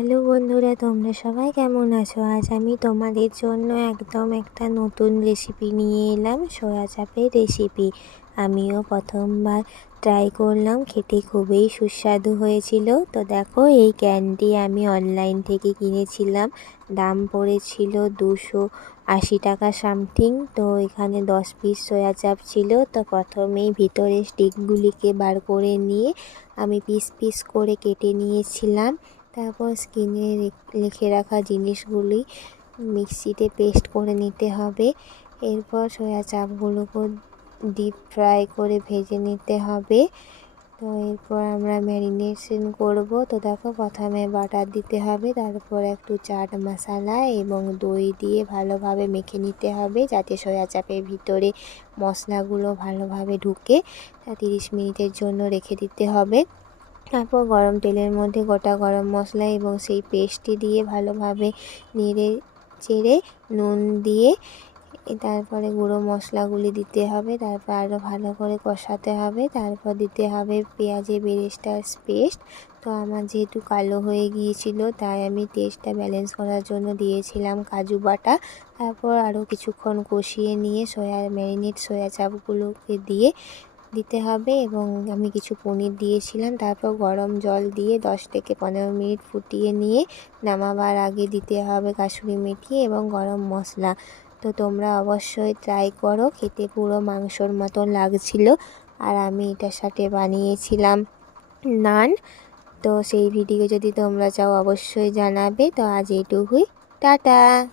Hello বন্ধুরা, তোমরা সবাই কেমন আছো? আজ আমি তোমাদের জন্য একদম একটা নতুন রেসিপি নিয়ে এলাম, সয়া চাপের রেসিপি। আমিও প্রথমবার ট্রাই করলাম, খেতে খুবই সুস্বাদু হয়েছিল। তো দেখো, এই ক্যানটি আমি অনলাইন থেকে কিনেছিলাম। দাম পড়েছিল 280 টাকা সামথিং। তো এখানে 10 পিস সয়া চাপ ছিল। তো প্রথমেই ভিতরে স্টিকগুলিকে বার করে নিয়ে আমি পিস পিস করে কেটে নিয়েছিলাম। তারপর স্ক্রিনে লিখে রাখা জিনিসগুলি মিক্সিতে পেস্ট করে নিতে হবে। এরপর সয়া চাপগুলোকে ডিপ ফ্রাই করে ভেজে নিতে হবে। তো এরপর আমরা ম্যারিনেশন করব। তো দেখো, প্রথমে বাটার দিতে হবে, তারপর একটু চাট মশলা এবং দই দিয়ে ভালোভাবে মেখে নিতে হবে, যাতে সয়া চাপের ভিতরে মশলাগুলো ভালোভাবে ঢুকে। তা 30 মিনিটের জন্য রেখে দিতে হবে। তারপর গরম তেলের মধ্যে গোটা গরম মশলা এবং সেই পেস্টটি দিয়ে ভালোভাবে নেড়ে চেড়ে নুন দিয়ে তারপরে গুঁড়ো মশলাগুলি দিতে হবে। তারপর আরও ভালো করে কষাতে হবে। তারপর দিতে হবে পেঁয়াজের বেরেস্তার পেস্ট। তো আমার যেহেতু কালো হয়ে গিয়েছিল, তাই আমি টেস্টটা ব্যালেন্স করার জন্য দিয়েছিলাম কাজু বাটা। তারপর আরও কিছুক্ষণ কষিয়ে নিয়ে ম্যারিনেট সয়া চাপগুলোকে দিয়ে দিতে হবে এবং আমি কিছু পনির দিয়েছিলাম। তারপর গরম জল দিয়ে 10 থেকে 15 মিনিট ফুটিয়ে নিয়ে নামাবার আগে দিতে হবে কাসুরি মেথি এবং গরম মশলা। তো তোমরা অবশ্যই ট্রাই করো, খেতে পুরো মাংসর মতন লাগছিল। আর আমি এটার সাথে বানিয়েছিলাম নান। তো সেই ভিডিও যদি তোমরা চাও অবশ্যই জানাবে। তো আজ এইটুকুই, টাটা।